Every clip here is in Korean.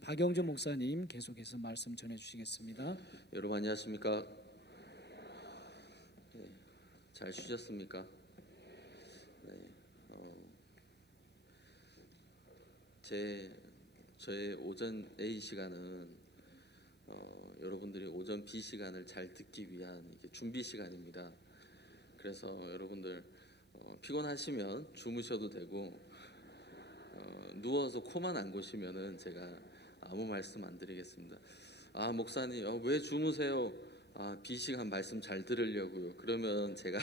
박영주 목사님 계속해서 말씀 전해주시겠습니다. 여러분 안녕하십니까? 네, 잘 쉬셨습니까? 네, 저의 오전 A 시간은 여러분들이 오전 B 시간을 잘 듣기 위한 준비 시간입니다. 그래서 여러분들 피곤하시면 주무셔도 되고 누워서 코만 안 고시면은 제가 아무 말씀 안 드리겠습니다. 아 목사님 왜 주무세요? 아 B 시간 말씀 잘 들으려고요. 그러면 제가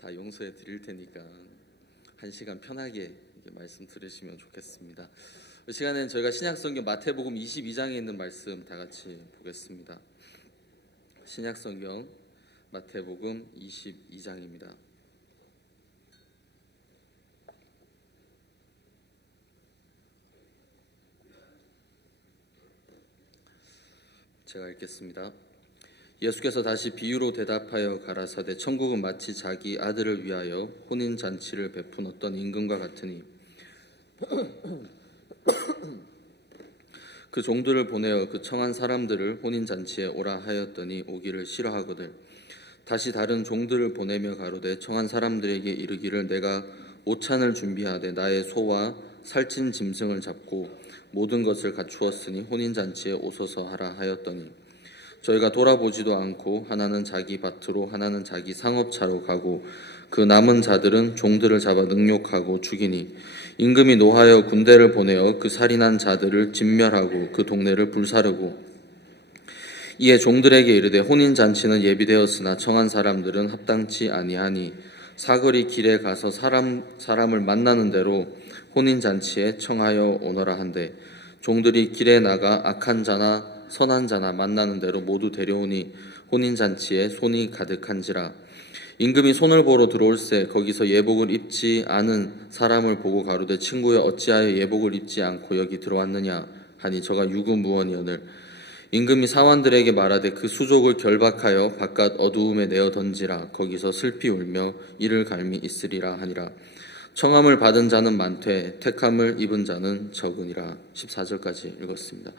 다 용서해 드릴 테니까 한 시간 편하게 말씀 들으시면 좋겠습니다. 이 시간에는 저희가 신약성경 마태복음 22장에 있는 말씀 다 같이 보겠습니다. 신약성경 마태복음 22장입니다. 제가 읽겠습니다. 예수께서 다시 비유로 대답하여 가라사대 천국은 마치 자기 아들을 위하여 혼인잔치를 베푼 어떤 임금과 같으니 그 종들을 보내어 그 청한 사람들을 혼인잔치에 오라 하였더니 오기를 싫어하거늘 다시 다른 종들을 보내며 가로되 청한 사람들에게 이르기를 내가 오찬을 준비하되 나의 소와 살찐 짐승을 잡고 모든 것을 갖추었으니 혼인잔치에 오소서 하라 하였더니 저희가 돌아보지도 않고 하나는 자기 밭으로 하나는 자기 상업차로 가고 그 남은 자들은 종들을 잡아 능욕하고 죽이니 임금이 노하여 군대를 보내어 그 살인한 자들을 진멸하고 그 동네를 불사르고 이에 종들에게 이르되 혼인잔치는 예비되었으나 청한 사람들은 합당치 아니하니 사거리 길에 가서 사람을 만나는 대로 혼인잔치에 청하여 오너라 한데 종들이 길에 나가 악한 자나 선한 자나 만나는 대로 모두 데려오니 혼인잔치에 손이 가득한지라 임금이 손을 보러 들어올새 거기서 예복을 입지 않은 사람을 보고 가로되 친구여 어찌하여 예복을 입지 않고 여기 들어왔느냐 하니 저가 유구무원이오늘 임금이 사환들에게 말하되 그 수족을 결박하여 바깥 어두움에 내어 던지라 거기서 슬피 울며 이를 갈미 있으리라 하니라. 청함을 받은 자는 많되 택함을 입은 자는 적으니라. 14절까지 읽었습니다.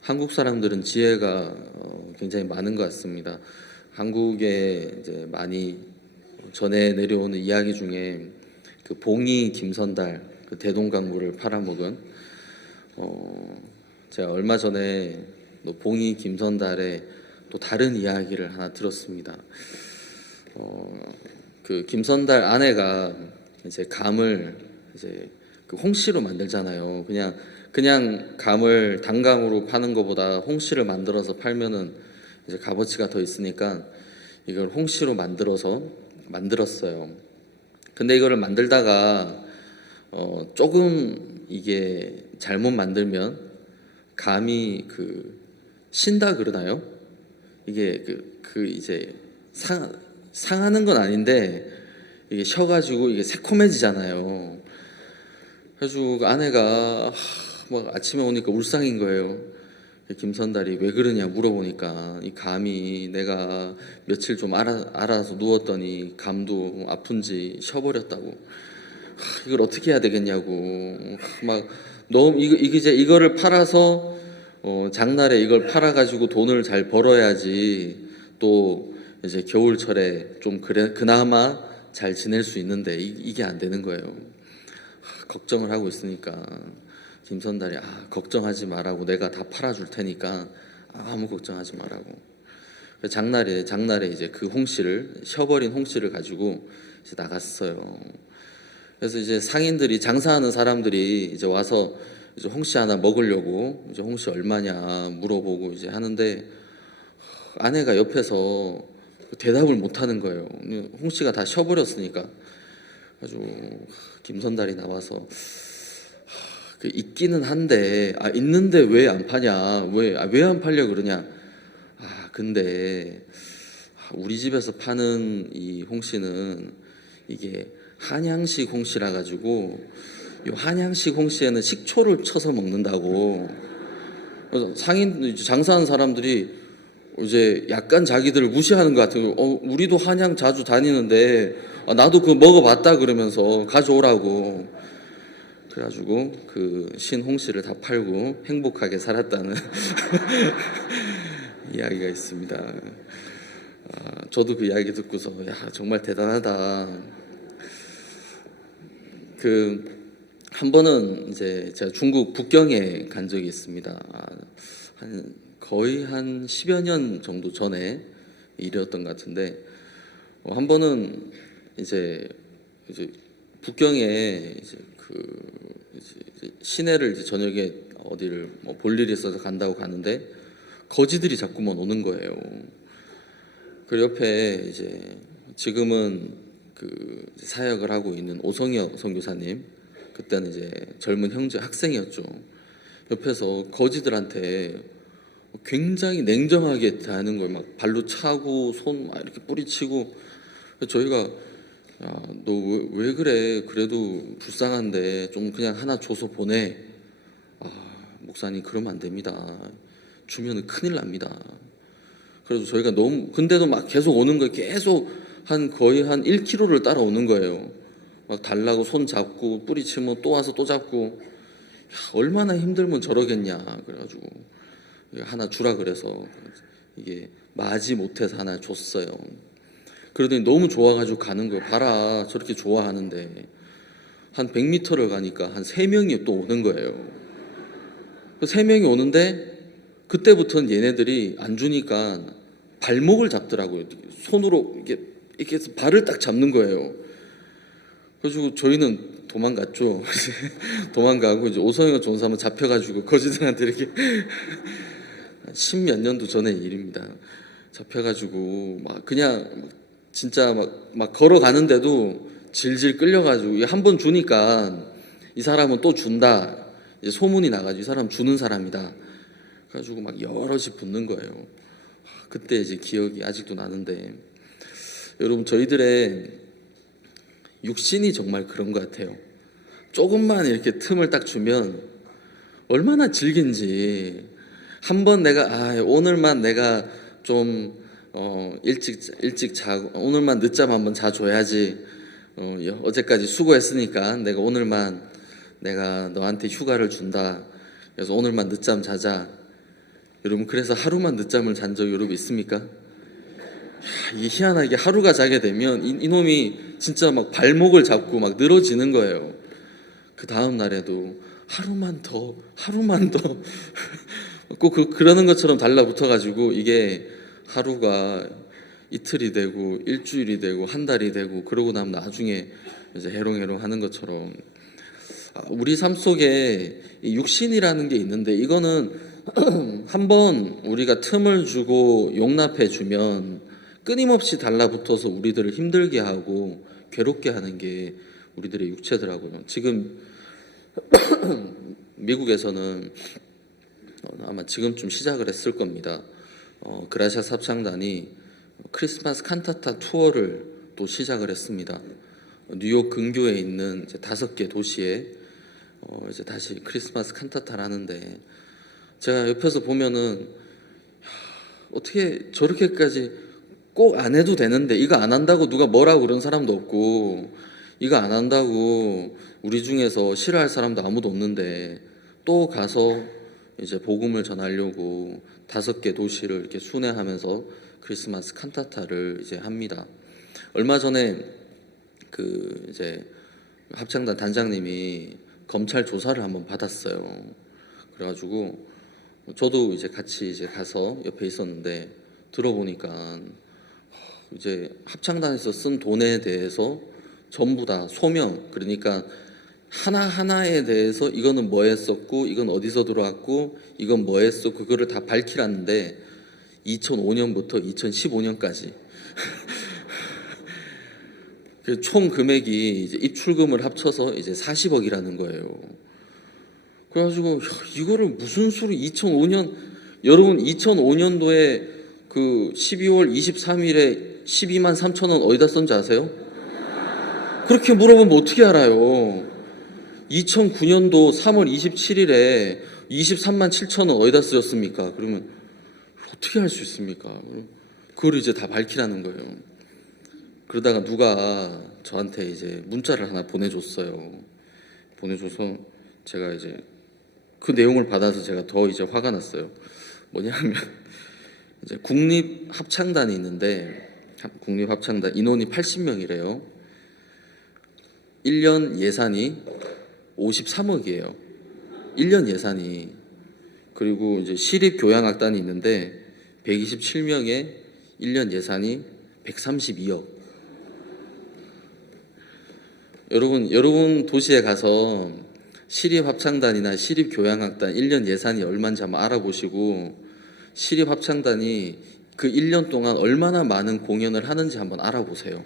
한국 사람들은 지혜가 굉장히 많은 것 같습니다. 한국에 이제 많이 전해 내려오는 이야기 중에 그 봉이 김선달 그 대동강물을 팔아먹은 제가 얼마 전에 봉이 김선달의 또 다른 이야기를 하나 들었습니다. 그 김선달 아내가 이제 감을 이제 그 홍시로 만들잖아요. 그냥 감을 단감으로 파는 것보다 홍시를 만들어서 팔면은 이제 값어치가 더 있으니까 이걸 홍시로 만들었어요. 근데 이거를 만들다가 조금 이게 잘못 만들면 감이 신다 그러나요? 이게 이제 상하는 건 아닌데 이게 쉬어가지고 이게 새콤해지잖아요. 그래가지고 아내가 막 아침에 오니까 울상인 거예요. 김선달이 왜 그러냐 물어보니까 이 감이 내가 며칠 좀 알아서 누웠더니 감도 아픈지 쉬어버렸다고. 이걸 어떻게 해야 되겠냐고 막 너무 이거를 팔아서 장날에 이걸 팔아가지고 돈을 잘 벌어야지 또 이제 겨울철에 좀 그나마 잘 지낼 수 있는데 이게 안 되는 거예요. 걱정을 하고 있으니까 김선달이 걱정하지 말라고 내가 다 팔아줄 테니까 아무 걱정하지 말라고. 장날에 이제 그 홍시를 쉬어버린 홍시를 가지고 이제 나갔어요. 그래서 이제 상인들이 장사하는 사람들이 이제 와서 이제 홍시 하나 먹으려고 이제 홍시 얼마냐 물어보고 이제 하는데 아내가 옆에서 대답을 못 하는 거예요. 홍시가 다 쉬어버렸으니까. 가지고 김선달이 나와서 있기는 한데 있는데 왜 안 파냐 왜 안 팔려 그러냐 근데 우리 집에서 파는 이 홍시는 이게 한양식 홍시라 가지고 이 한양식 홍시에는 식초를 쳐서 먹는다고. 그래서 장사하는 사람들이 이제 약간 자기들을 무시하는 것 같아요. 우리도 한양 자주 다니는데 나도 그거 먹어봤다 그러면서 가져오라고. 그래가지고 그 신홍 씨를 다 팔고 행복하게 살았다는 이야기가 있습니다. 저도 그 이야기 듣고서 야 정말 대단하다. 그 한 번은 이제 제가 중국 북경에 간 적이 있습니다. 거의 한 10여 년 정도 전에 일이었던 것 같은데 한 번은 이제 북경에 이제 시내를 이제 저녁에 어디를 뭐 볼 일이 있어서 간다고 가는데 거지들이 자꾸만 오는 거예요. 그 옆에 이제 지금은 그 사역을 하고 있는 오성혁 선교사님, 그때는 이제 젊은 형제 학생이었죠. 옆에서 거지들한테 굉장히 냉정하게 대하는 걸 막 발로 차고 손 막 이렇게 뿌리치고, 저희가 야, 너 왜 그래? 그래도 불쌍한데 좀 그냥 하나 줘서 보내. 목사님 그러면 안 됩니다. 주면은 큰일 납니다. 그래서 저희가 너무 근데도 막 계속 오는 거예요. 계속 거의 한 1km를 따라오는 거예요. 막 달라고 손 잡고 뿌리치면 또 와서 또 잡고, 얼마나 힘들면 저러겠냐. 그래가지고 하나 주라 그래서 이게 마지 못해서 하나 줬어요. 그러더니 너무 좋아가지고 가는 거예요. 봐라 저렇게 좋아하는데. 한 100m를 가니까 한 3명이 또 오는 거예요. 3명이 오는데 그때부터는 얘네들이 안 주니까 발목을 잡더라고요. 손으로 이렇게 해서 발을 딱 잡는 거예요. 그래가지고 저희는 도망갔죠. 도망가고 이제 오성이가 전사하면 잡혀가지고 거지들한테 이렇게 10몇 년도 전의 일입니다. 잡혀가지고 막 그냥 진짜 막 걸어가는데도 질질 끌려가지고 한 번 주니까 이 사람은 또 준다. 이제 소문이 나가지고 이 사람 주는 사람이다. 그래가지고 막 여럿이 붙는 거예요. 그때 이제 기억이 아직도 나는데, 여러분 저희들의 육신이 정말 그런 것 같아요. 조금만 이렇게 틈을 딱 주면 얼마나 질긴지. 한번 내가 오늘만 내가 좀 일찍 자고 오늘만 늦잠 한번 자줘야지. 어제까지 수고했으니까 내가 오늘만 내가 너한테 휴가를 준다. 그래서 오늘만 늦잠 자자. 여러분 그래서 하루만 늦잠을 잔 적 여러분 있습니까? 이게 희한하게 하루가 자게 되면 이놈이 진짜 막 발목을 잡고 막 늘어지는 거예요. 그 다음 날에도 하루만 더 꼭 그러는 것처럼 달라붙어가지고 이게 하루가 이틀이 되고 일주일이 되고 한 달이 되고, 그러고 나면 나중에 이제 해롱해롱 하는 것처럼 우리 삶 속에 이 육신이라는 게 있는데, 이거는 한번 우리가 틈을 주고 용납해 주면 끊임없이 달라붙어서 우리들을 힘들게 하고 괴롭게 하는 게 우리들의 육체더라고요. 지금 미국에서는 아마 지금쯤 시작을 했을 겁니다. 그라시아스 합창단이 크리스마스 칸타타 투어를 또 시작을 했습니다. 뉴욕 근교에 있는 이제 5개 도시에 이제 다시 크리스마스 칸타타를 하는데, 제가 옆에서 보면은 어떻게 저렇게까지 꼭 안 해도 되는데, 이거 안 한다고 누가 뭐라고 그런 사람도 없고, 이거 안 한다고 우리 중에서 싫어할 사람도 아무도 없는데 또 가서 이제 복음을 전하려고 5개 도시를 이렇게 순회하면서 크리스마스 칸타타를 이제 합니다. 얼마 전에 그 이제 합창단 단장님이 검찰 조사를 한번 받았어요. 그래가지고 저도 이제 같이 이제 가서 옆에 있었는데, 들어보니까 이제 합창단에서 쓴 돈에 대해서 전부 다 소명, 그러니까 하나하나에 대해서 이거는 뭐 했었고 이건 어디서 들어왔고 이건 뭐 했어, 그거를 다 밝히라는데 2005년부터 2015년까지 총 금액이 이제 입출금을 합쳐서 이제 40억이라는 거예요. 그래가지고 이거를 무슨 수로 2005년, 여러분 2005년도에 그 12월 23일에 12만 3천 원 어디다 썼는지 아세요? 그렇게 물어보면 어떻게 알아요? 2009년도 3월 27일에 23만 7천 원 어디다 쓰셨습니까? 그러면 어떻게 할 수 있습니까? 그걸 이제 다 밝히라는 거예요. 그러다가 누가 저한테 이제 문자를 하나 보내줬어요. 보내줘서 제가 이제 그 내용을 받아서 제가 더 이제 화가 났어요. 뭐냐면 이제 국립합창단이 있는데 국립합창단 인원이 80명이래요. 1년 예산이 53억이에요. 1년 예산이. 그리고 이제 시립교향악단이 있는데 127명에 1년 예산이 132억. 여러분 도시에 가서 시립합창단이나 시립교향악단 1년 예산이 얼마인지 한번 알아보시고 시립합창단이 그 1년 동안 얼마나 많은 공연을 하는지 한번 알아보세요.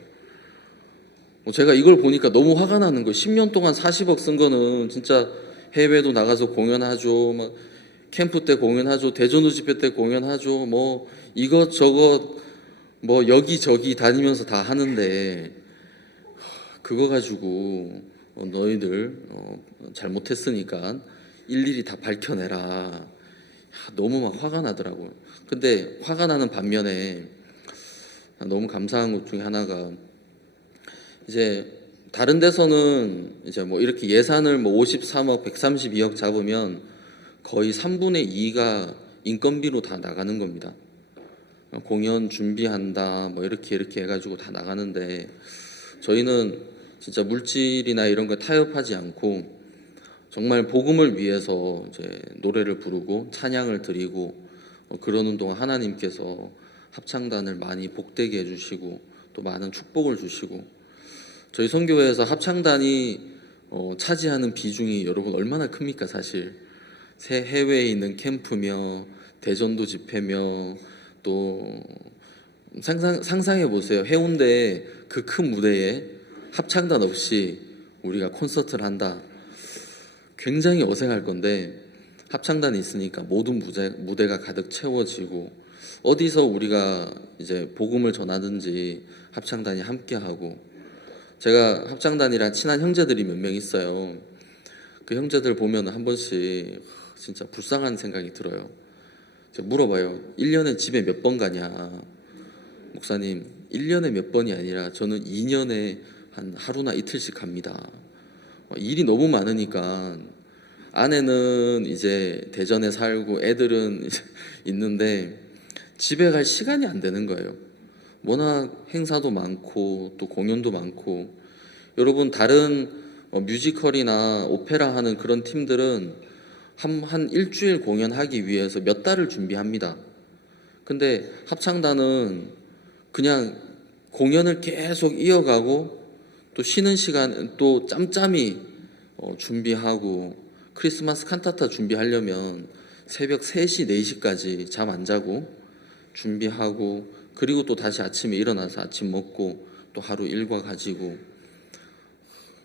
제가 이걸 보니까 너무 화가 나는 거예요. 10년 동안 40억 쓴 거는 진짜 해외도 나가서 공연하죠. 막 캠프 때 공연하죠. 대전우 집회 때 공연하죠. 뭐 이것저것 뭐 여기저기 다니면서 다 하는데 그거 가지고 너희들 잘못했으니까 일일이 다 밝혀내라. 너무 막 화가 나더라고요. 근데 화가 나는 반면에 너무 감사한 것 중에 하나가 이제 다른 데서는 이제 뭐 이렇게 예산을 뭐 53억, 132억 잡으면 거의 3분의 2가 인건비로 다 나가는 겁니다. 공연 준비한다, 뭐 이렇게 해가지고 다 나가는데 저희는 진짜 물질이나 이런 거 타협하지 않고 정말 복음을 위해서 이제 노래를 부르고 찬양을 드리고 그러는 동안 하나님께서 합창단을 많이 복되게 해주시고 또 많은 축복을 주시고 저희 선교회에서 합창단이 차지하는 비중이 여러분 얼마나 큽니까 사실. 해외에 있는 캠프며 대전도 집회며 또 상상해 보세요. 해운대 그 큰 무대에 합창단 없이 우리가 콘서트를 한다. 굉장히 어색할 건데 합창단이 있으니까 모든 무대가 가득 채워지고 어디서 우리가 이제 복음을 전하든지 합창단이 함께하고 제가 합창단이랑 친한 형제들이 몇 명 있어요. 그 형제들 보면 한 번씩 진짜 불쌍한 생각이 들어요. 제가 물어봐요. 1년에 집에 몇 번 가냐. 목사님 1년에 몇 번이 아니라 저는 2년에 한 하루나 이틀씩 갑니다. 일이 너무 많으니까 아내는 이제 대전에 살고 애들은 이제 있는데 집에 갈 시간이 안 되는 거예요. 워낙 행사도 많고 또 공연도 많고 여러분 다른 뮤지컬이나 오페라 하는 그런 팀들은 한 일주일 공연하기 위해서 몇 달을 준비합니다. 근데 합창단은 그냥 공연을 계속 이어가고 또 쉬는 시간 또 짬짬이 준비하고 크리스마스 칸타타 준비하려면 새벽 3시, 4시까지 잠 안 자고 준비하고 그리고 또 다시 아침에 일어나서 아침 먹고 또 하루 일과 가지고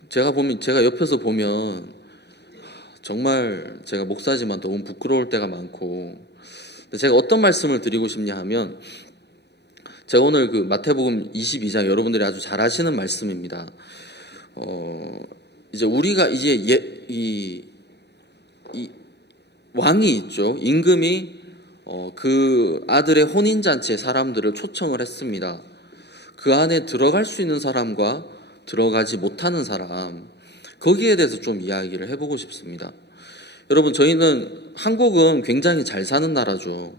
제가 옆에서 보면 정말 제가 목사지만 너무 부끄러울 때가 많고 제가 어떤 말씀을 드리고 싶냐 하면 제가 오늘 그 마태복음 22장 여러분들이 아주 잘 아시는 말씀입니다. 이제 우리가 이제 이 왕이 있죠. 임금이 그 아들의 혼인잔치에 사람들을 초청을 했습니다. 그 안에 들어갈 수 있는 사람과 들어가지 못하는 사람 거기에 대해서 좀 이야기를 해보고 싶습니다. 여러분 저희는 한국은 굉장히 잘 사는 나라죠.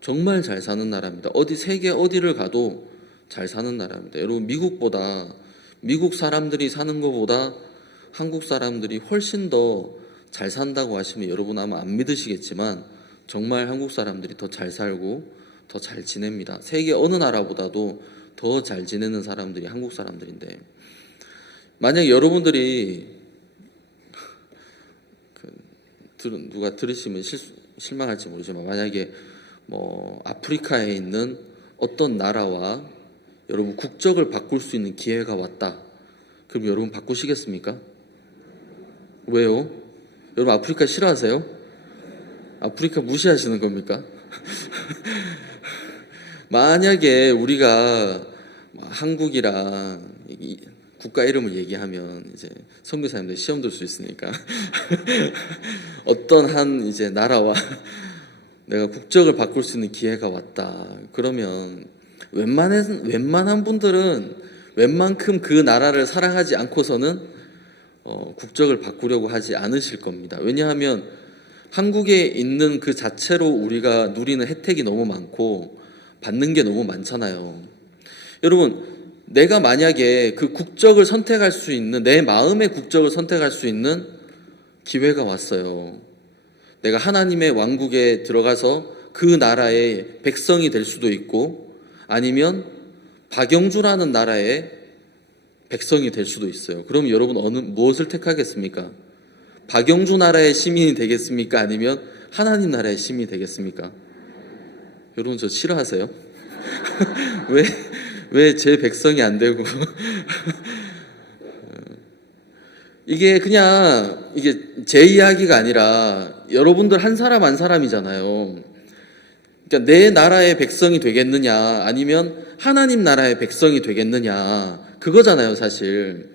정말 잘 사는 나라입니다. 세계 어디를 가도 잘 사는 나라입니다. 여러분 미국 사람들이 사는 것보다 한국 사람들이 훨씬 더 잘 산다고 하시면 여러분 아마 안 믿으시겠지만 정말 한국 사람들이 더 잘 살고 더 잘 지냅니다. 세계 어느 나라보다도 더 잘 지내는 사람들이 한국 사람들인데 만약에 여러분들이 누가 들으시면 실망할지 모르지만 만약에 뭐 아프리카에 있는 어떤 나라와 여러분 국적을 바꿀 수 있는 기회가 왔다. 그럼 여러분 바꾸시겠습니까? 왜요? 여러분 아프리카 싫어하세요? 아프리카 무시하시는 겁니까? 만약에 우리가 한국이랑 국가 이름을 얘기하면 이제 선교사님들 시험 들 수 있으니까 어떤 한 이제 나라와 내가 국적을 바꿀 수 있는 기회가 왔다. 그러면 웬만한 분들은 웬만큼 그 나라를 사랑하지 않고서는 국적을 바꾸려고 하지 않으실 겁니다. 왜냐하면 한국에 있는 그 자체로 우리가 누리는 혜택이 너무 많고 받는 게 너무 많잖아요. 여러분, 내가 만약에 그 국적을 선택할 수 있는, 내 마음의 국적을 선택할 수 있는 기회가 왔어요. 내가 하나님의 왕국에 들어가서 그 나라의 백성이 될 수도 있고, 아니면 박영주라는 나라의 백성이 될 수도 있어요. 그럼 여러분 무엇을 택하겠습니까? 박영주 나라의 시민이 되겠습니까? 아니면 하나님 나라의 시민이 되겠습니까? 여러분, 저 싫어하세요? 왜 제 백성이 안 되고 이게 그냥 이게 제 이야기가 아니라 여러분들 한 사람 한 사람이잖아요. 그러니까 내 나라의 백성이 되겠느냐 아니면 하나님 나라의 백성이 되겠느냐 그거잖아요, 사실.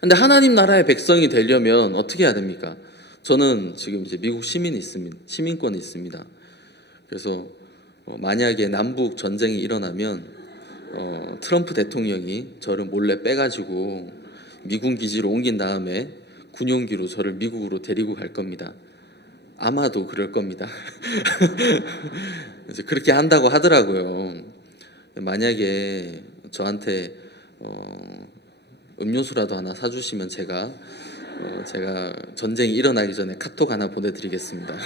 근데 하나님 나라의 백성이 되려면 어떻게 해야 됩니까? 저는 지금 이제 미국 시민권이 있습니다. 그래서 만약에 남북 전쟁이 일어나면 트럼프 대통령이 저를 몰래 빼가지고 미군 기지로 옮긴 다음에 군용기로 저를 미국으로 데리고 갈 겁니다. 아마도 그럴 겁니다. 이제 그렇게 한다고 하더라고요. 만약에 저한테 음료수라도 하나 사주시면 제가 전쟁이 일어나기 전에 카톡 하나 보내드리겠습니다.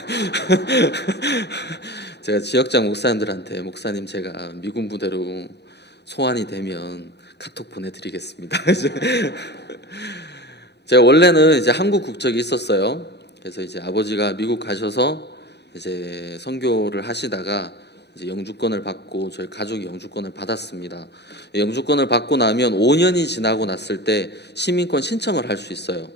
제가 지역장 목사님들한테 목사님 제가 미군 부대로 소환이 되면 카톡 보내드리겠습니다. 제가 원래는 이제 한국 국적이 있었어요. 그래서 이제 아버지가 미국 가셔서 이제 선교를 하시다가 이제 영주권을 받고 저희 가족이 영주권을 받았습니다. 영주권을 받고 나면 5년이 지나고 났을 때 시민권 신청을 할 수 있어요.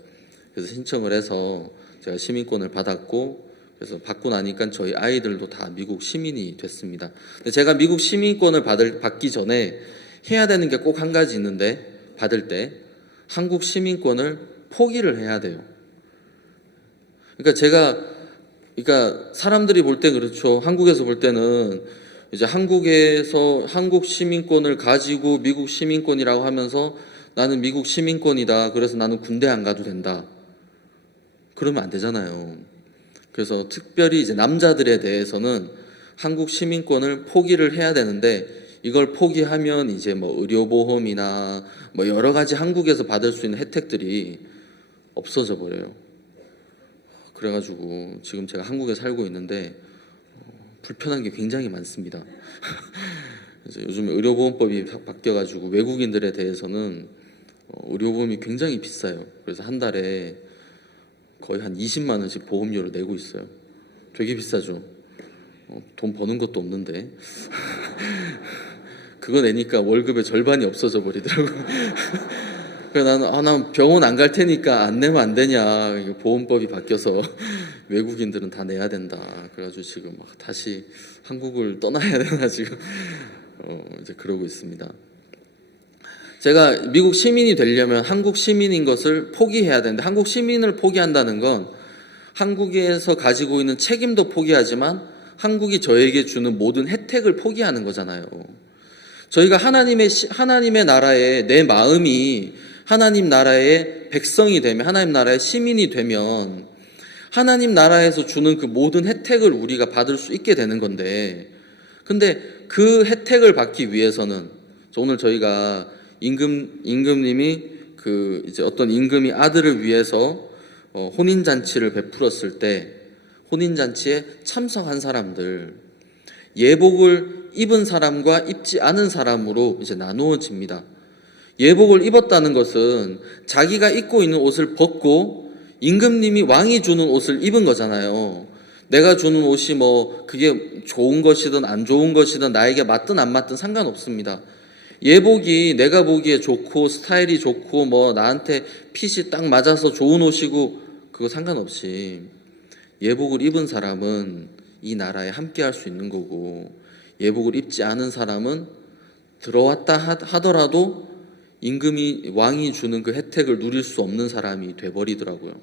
그래서 신청을 해서 제가 시민권을 받았고, 그래서 받고 나니까 저희 아이들도 다 미국 시민이 됐습니다. 근데 제가 미국 시민권을 받기 전에 해야 되는 게 꼭 한 가지 있는데, 받을 때 한국 시민권을 포기를 해야 돼요. 그러니까 사람들이 볼 때 그렇죠. 한국에서 볼 때는 이제 한국에서 한국 시민권을 가지고 미국 시민권이라고 하면서 나는 미국 시민권이다. 그래서 나는 군대 안 가도 된다. 그러면 안 되잖아요. 그래서 특별히 이제 남자들에 대해서는 한국 시민권을 포기를 해야 되는데, 이걸 포기하면 이제 뭐 의료보험이나 뭐 여러 가지 한국에서 받을 수 있는 혜택들이 없어져 버려요. 그래가지고 지금 제가 한국에 살고 있는데 불편한 게 굉장히 많습니다. 그래서 요즘 의료보험법이 바뀌어가지고 외국인들에 대해서는 의료보험이 굉장히 비싸요. 그래서 한 달에 거의 한 20만 원씩 보험료를 내고 있어요. 되게 비싸죠. 돈 버는 것도 없는데 그거 내니까 월급의 절반이 없어져 버리더라고요. 그래서 난 병원 안 갈 테니까 안 내면 안 되냐. 보험법이 바뀌어서 외국인들은 다 내야 된다. 그래가지고 지금 막 다시 한국을 떠나야 되나 지금 이제 그러고 있습니다. 제가 미국 시민이 되려면 한국 시민인 것을 포기해야 되는데, 한국 시민을 포기한다는 건 한국에서 가지고 있는 책임도 포기하지만 한국이 저에게 주는 모든 혜택을 포기하는 거잖아요. 저희가 하나님의 나라에 내 마음이 하나님 나라의 백성이 되면, 하나님 나라의 시민이 되면 하나님 나라에서 주는 그 모든 혜택을 우리가 받을 수 있게 되는 건데, 근데 그 혜택을 받기 위해서는 오늘 저희가 임금님이 그 이제 어떤 임금이 아들을 위해서 혼인 잔치를 베풀었을 때 혼인 잔치에 참석한 사람들, 예복을 입은 사람과 입지 않은 사람으로 이제 나누어집니다. 예복을 입었다는 것은 자기가 입고 있는 옷을 벗고 임금님이 왕이 주는 옷을 입은 거잖아요. 내가 주는 옷이 뭐 그게 좋은 것이든 안 좋은 것이든 나에게 맞든 안 맞든 상관없습니다. 예복이 내가 보기에 좋고 스타일이 좋고 뭐 나한테 핏이 딱 맞아서 좋은 옷이고 그거 상관없이 예복을 입은 사람은 이 나라에 함께 할 수 있는 거고, 예복을 입지 않은 사람은 들어왔다 하더라도 임금이 왕이 주는 그 혜택을 누릴 수 없는 사람이 돼버리더라고요.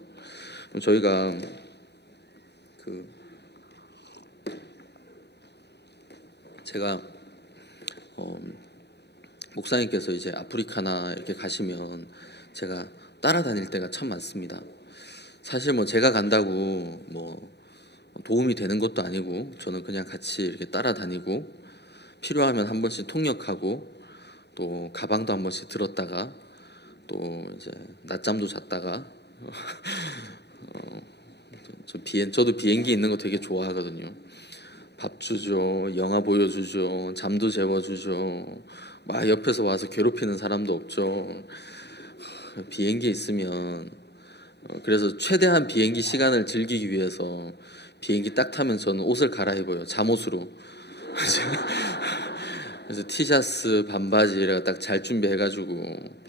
저희가 제가 목사님께서 이제 아프리카나 이렇게 가시면 제가 따라다닐 때가 참 많습니다. 사실 뭐 제가 간다고 뭐 도움이 되는 것도 아니고 저는 그냥 같이 이렇게 따라다니고 필요하면 한 번씩 통역하고 또 가방도 한 번씩 들었다가 또 이제 낮잠도 잤다가 저도 비행기 있는 거 되게 좋아하거든요. 밥 주죠, 영화 보여주죠, 잠도 재워주죠. 막 옆에서 와서 괴롭히는 사람도 없죠. 비행기에 있으면 그래서 최대한 비행기 시간을 즐기기 위해서 비행기 딱 타면 저는 옷을 갈아입어요. 잠옷으로. 그래서 티셔츠, 반바지를 딱 잘 준비해가지고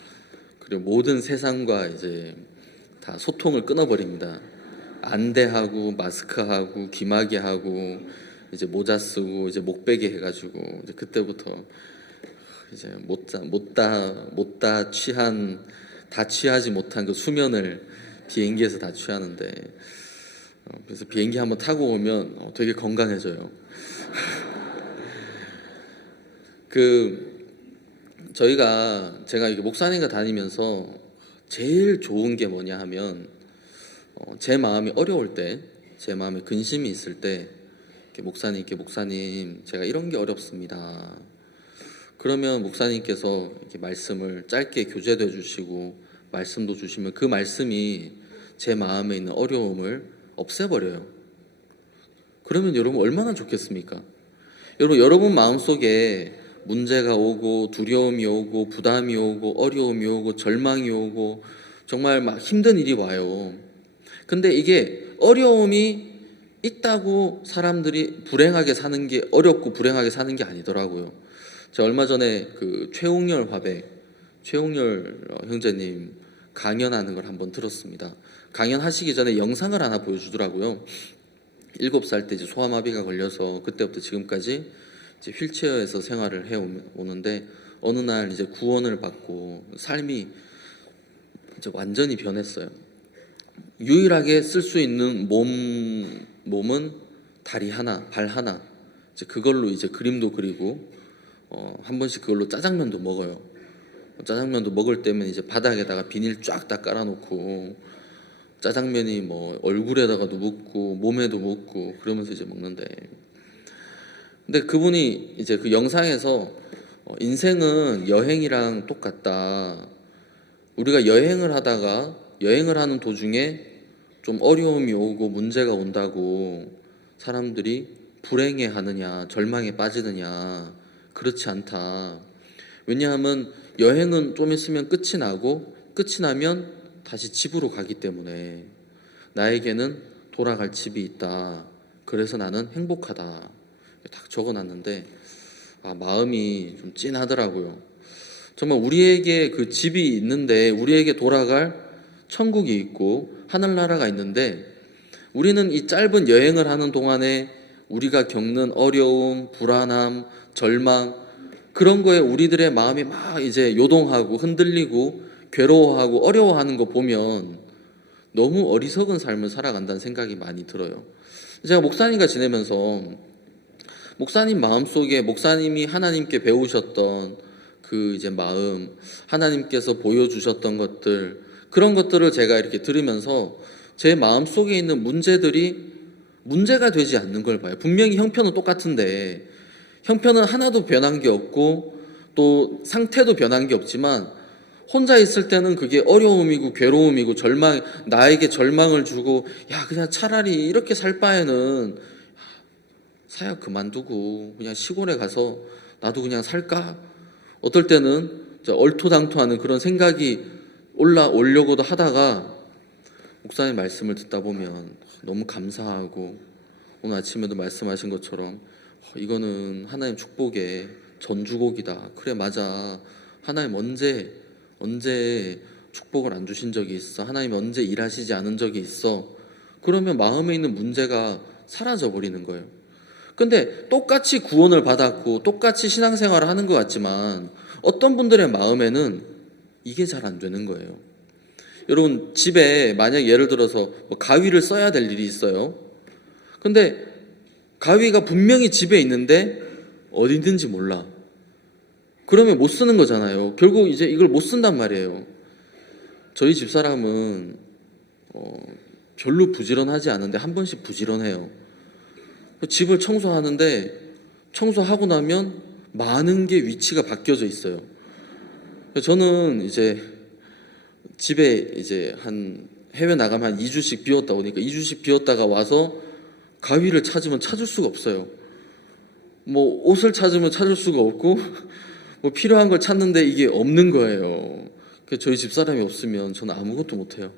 그리고 모든 세상과 이제 다 소통을 끊어버립니다. 안대하고 마스크하고 귀마개하고 이제 모자 쓰고 이제 목베개 해가지고 이제 그때부터 이제 못다 취한 다 취하지 못한 그 수면을 비행기에서 다 취하는데 그래서 비행기 한번 타고 오면 되게 건강해져요. 제가 이렇게 목사님과 다니면서 제일 좋은 게 뭐냐 하면 제 마음이 어려울 때, 제 마음에 근심이 있을 때 목사님 제가 이런 게 어렵습니다. 그러면 목사님께서 이렇게 말씀을 짧게 교제도 해주시고 말씀도 주시면 그 말씀이 제 마음에 있는 어려움을 없애버려요. 그러면 여러분 얼마나 좋겠습니까? 여러분 마음속에 문제가 오고 두려움이 오고 부담이 오고 어려움이 오고 절망이 오고 정말 막 힘든 일이 와요. 근데 이게 어려움이 있다고 사람들이 불행하게 사는 게 어렵고 불행하게 사는 게 아니더라고요. 제가 얼마 전에 그 최홍열 형제님 강연하는 걸 한번 들었습니다. 강연하시기 전에 영상을 하나 보여주더라고요. 7살 때 이제 소아마비가 걸려서 그때부터 지금까지 이제 휠체어에서 생활을 해 오는데 어느 날 이제 구원을 받고 삶이 이제 완전히 변했어요. 유일하게 쓸 수 있는 몸은 다리 하나, 발 하나. 이제 그걸로 이제 그림도 그리고 한 번씩 그걸로 짜장면도 먹어요. 짜장면도 먹을 때면 이제 바닥에다가 비닐 쫙 다 깔아놓고 짜장면이 뭐 얼굴에다가도 묻고 몸에도 묻고 그러면서 이제 먹는데, 근데 그분이 이제 그 영상에서 인생은 여행이랑 똑같다. 우리가 여행을 하는 도중에 좀 어려움이 오고 문제가 온다고 사람들이 불행해 하느냐, 절망에 빠지느냐, 그렇지 않다. 왜냐하면 여행은 좀 있으면 끝이 나고 끝이 나면 다시 집으로 가기 때문에 나에게는 돌아갈 집이 있다. 그래서 나는 행복하다. 딱 적어놨는데 마음이 좀 찐하더라고요. 정말 우리에게 그 집이 있는데 우리에게 돌아갈 천국이 있고 하늘나라가 있는데 우리는 이 짧은 여행을 하는 동안에 우리가 겪는 어려움, 불안함, 절망 그런 거에 우리들의 마음이 막 이제 요동하고 흔들리고 괴로워하고 어려워하는 거 보면 너무 어리석은 삶을 살아간다는 생각이 많이 들어요. 제가 목사님과 지내면서 목사님 마음속에 목사님이 하나님께 배우셨던 그 이제 마음, 하나님께서 보여주셨던 것들, 그런 것들을 제가 이렇게 들으면서 제 마음속에 있는 문제들이 문제가 되지 않는 걸 봐요. 분명히 형편은 똑같은데 형편은 하나도 변한 게 없고 또 상태도 변한 게 없지만 혼자 있을 때는 그게 어려움이고 괴로움이고 절망, 나에게 절망을 주고 야 그냥 차라리 이렇게 살 바에는 사역 그만두고 그냥 시골에 가서 나도 그냥 살까? 어떨 때는 얼토당토하는 그런 생각이 올라오려고도 하다가 목사님 말씀을 듣다 보면 너무 감사하고 오늘 아침에도 말씀하신 것처럼 이거는 하나님 축복의 전주곡이다. 그래 맞아. 하나님 언제 축복을 안 주신 적이 있어? 하나님 언제 일하시지 않은 적이 있어? 그러면 마음에 있는 문제가 사라져 버리는 거예요. 근데 똑같이 구원을 받았고 똑같이 신앙생활을 하는 것 같지만 어떤 분들의 마음에는 이게 잘 안 되는 거예요. 여러분 집에 만약 예를 들어서 가위를 써야 될 일이 있어요. 근데 가위가 분명히 집에 있는데 어디 있는지 몰라. 그러면 못 쓰는 거잖아요. 결국 이제 이걸 못 쓴단 말이에요. 저희 집사람은 별로 부지런하지 않은데 한 번씩 부지런해요. 집을 청소하는데 청소하고 나면 많은 게 위치가 바뀌어져 있어요. 저는 이제 집에 이제 한 해외 나가면 한 2주씩 비웠다 오니까 2주씩 비웠다가 와서 가위를 찾으면 찾을 수가 없어요. 뭐 옷을 찾으면 찾을 수가 없고 뭐 필요한 걸 찾는데 이게 없는 거예요. 그래서 저희 집사람이 없으면 저는 아무것도 못해요.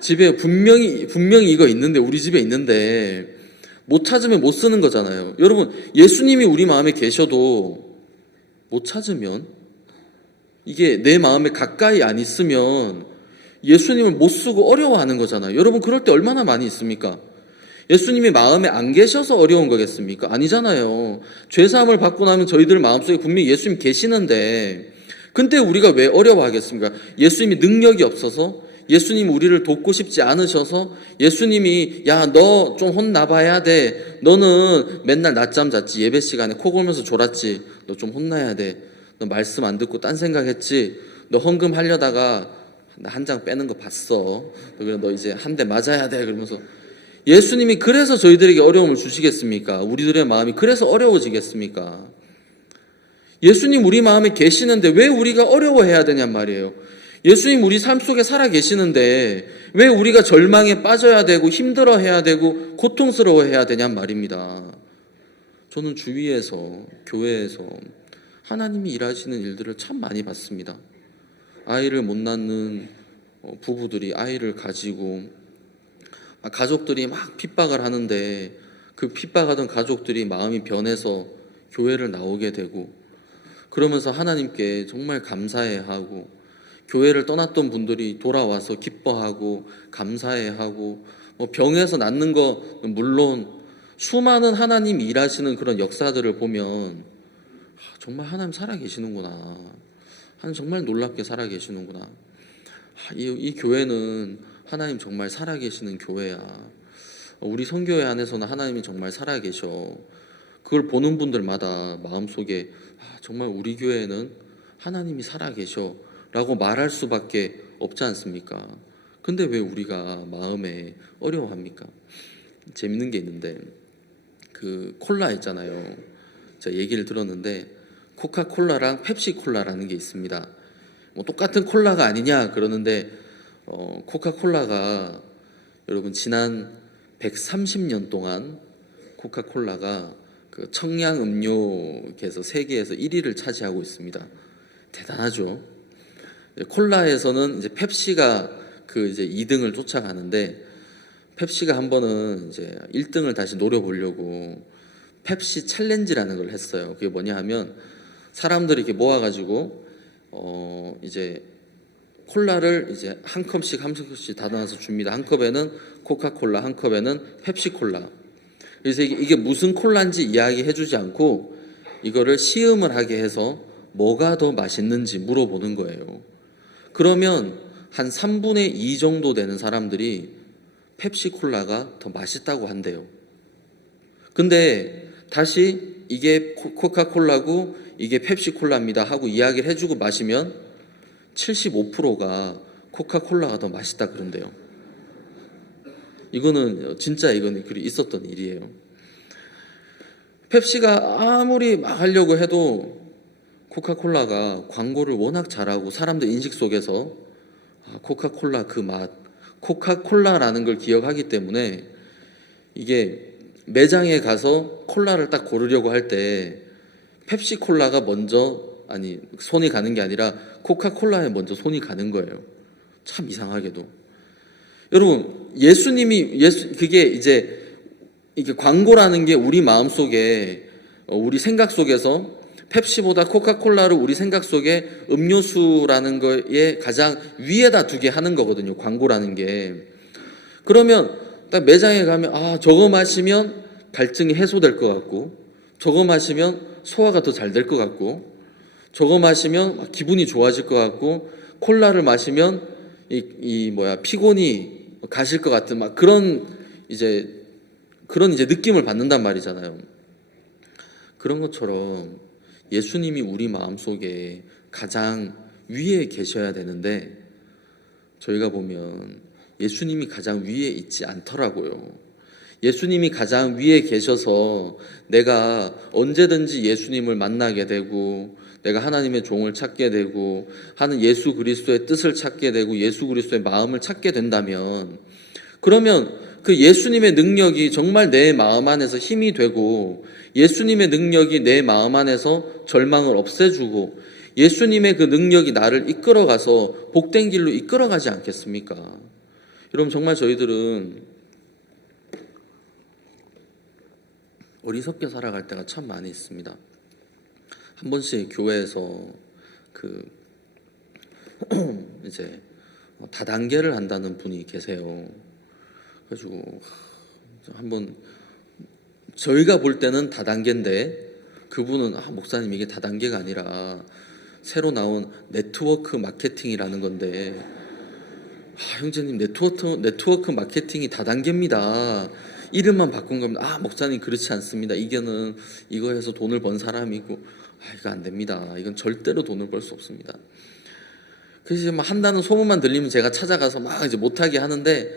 집에 분명히 이거 있는데, 우리 집에 있는데 못 찾으면 못 쓰는 거잖아요. 여러분, 예수님이 우리 마음에 계셔도 못 찾으면, 이게 내 마음에 가까이 안 있으면 예수님을 못 쓰고 어려워하는 거잖아요. 여러분, 그럴 때 얼마나 많이 있습니까? 예수님이 마음에 안 계셔서 어려운 거겠습니까? 아니잖아요. 죄사함을 받고 나면 저희들 마음속에 분명히 예수님 계시는데, 근데 우리가 왜 어려워하겠습니까? 예수님이 능력이 없어서, 예수님 우리를 돕고 싶지 않으셔서, 예수님이 야, 너 좀 혼나봐야 돼. 너는 맨날 낮잠 잤지. 예배 시간에 코 골면서 졸았지. 너 좀 혼나야 돼. 너 말씀 안 듣고 딴 생각했지. 너 헌금 하려다가 나 한 장 빼는 거 봤어. 너 이제 한 대 맞아야 돼. 그러면서 예수님이 그래서 저희들에게 어려움을 주시겠습니까? 우리들의 마음이 그래서 어려워지겠습니까? 예수님 우리 마음에 계시는데 왜 우리가 어려워해야 되냔 말이에요. 예수님 우리 삶 속에 살아 계시는데 왜 우리가 절망에 빠져야 되고 힘들어해야 되고 고통스러워해야 되냔 말입니다. 저는 주위에서, 교회에서 하나님이 일하시는 일들을 참 많이 봤습니다. 아이를 못 낳는 부부들이 아이를 가지고 가족들이 막 핍박을 하는데 그 핍박하던 가족들이 마음이 변해서 교회를 나오게 되고, 그러면서 하나님께 정말 감사해하고, 교회를 떠났던 분들이 돌아와서 기뻐하고 감사해하고, 병에서 낫는 거 물론 수많은 하나님이 일하시는 그런 역사들을 보면 정말 하나님 살아계시는구나, 하나님 정말 놀랍게 살아계시는구나, 이 교회는 하나님 정말 살아계시는 교회야, 우리 선교회 안에서는 하나님이 정말 살아계셔. 그걸 보는 분들마다 마음속에 정말 우리 교회는 하나님이 살아계셔 라고 말할 수밖에 없지 않습니까? 근데 왜 우리가 마음에 어려워합니까? 재밌는 게 있는데, 그 콜라 있잖아요. 제가 얘기를 들었는데 코카콜라랑 펩시콜라라는 게 있습니다. 뭐 똑같은 콜라가 아니냐 그러는데, 코카콜라가 여러분 지난 130년 동안 코카콜라가 그 청량 음료계에서 세계에서 1위를 차지하고 있습니다. 대단하죠. 콜라에서는 이제 펩시가 그 이제 2등을 쫓아가는데, 펩시가 한 번은 이제 1등을 다시 노려보려고 펩시 챌린지라는 걸 했어요. 그게 뭐냐 하면 사람들이 이렇게 모아가지고 이제 콜라를 이제 한 컵씩 다 나눠서 줍니다. 한 컵에는 코카콜라, 한 컵에는 펩시콜라. 그래서 이게 무슨 콜라인지 이야기해주지 않고 이거를 시음을 하게 해서 뭐가 더 맛있는지 물어보는 거예요. 그러면 한 3분의 2 정도 되는 사람들이 펩시콜라가 더 맛있다고 한대요. 근데 다시 이게 코카콜라고 이게 펩시콜라입니다 하고 이야기를 해주고 마시면 75%가 코카콜라가 더 맛있다 그런대요. 이거는 진짜 이거는 있었던 일이에요. 펩시가 아무리 막 하려고 해도 코카콜라가 광고를 워낙 잘하고 사람들 인식 속에서 코카콜라 그 맛, 코카콜라라는 걸 기억하기 때문에 이게 매장에 가서 콜라를 딱 고르려고 할 때 펩시콜라가 먼저, 아니 손이 가는 게 아니라 코카콜라에 먼저 손이 가는 거예요. 참 이상하게도. 여러분, 그게 이제 이게 광고라는 게 우리 마음 속에, 우리 생각 속에서 펩시보다 코카콜라를 우리 생각 속에 음료수라는 거에 가장 위에다 두게 하는 거거든요. 광고라는 게. 그러면 딱 매장에 가면 저거 마시면 갈증이 해소될 것 같고, 저거 마시면 소화가 더 잘 될 것 같고, 저거 마시면 기분이 좋아질 것 같고, 콜라를 마시면 피곤이 가실 것 같은 그런 이제 느낌을 받는단 말이잖아요. 그런 것처럼 예수님이 우리 마음속에 가장 위에 계셔야 되는데 저희가 보면 예수님이 가장 위에 있지 않더라고요. 예수님이 가장 위에 계셔서 내가 언제든지 예수님을 만나게 되고 내가 하나님의 종을 찾게 되고 하는 예수 그리스도의 뜻을 찾게 되고 예수 그리스도의 마음을 찾게 된다면, 그러면 그 예수님의 능력이 정말 내 마음 안에서 힘이 되고 예수님의 능력이 내 마음 안에서 절망을 없애주고 예수님의 그 능력이 나를 이끌어가서 복된 길로 이끌어가지 않겠습니까? 여러분, 정말 저희들은 어리석게 살아갈 때가 참 많이 있습니다. 한 번씩 교회에서 이제 다단계를 한다는 분이 계세요. 그래가지고 한번 저희가 볼 때는 다단계인데 그분은 목사님 이게 다단계가 아니라 새로 나온 네트워크 마케팅이라는 건데, 형제님 네트워크 마케팅이 다단계입니다. 이름만 바꾼 겁니다. 목사님 그렇지 않습니다. 이거는 이거 해서 돈을 번 사람이고 이거 안 됩니다. 이건 절대로 돈을 벌 수 없습니다. 그래서 막 한다는 소문만 들리면 제가 찾아가서 막 이제 못하게 하는데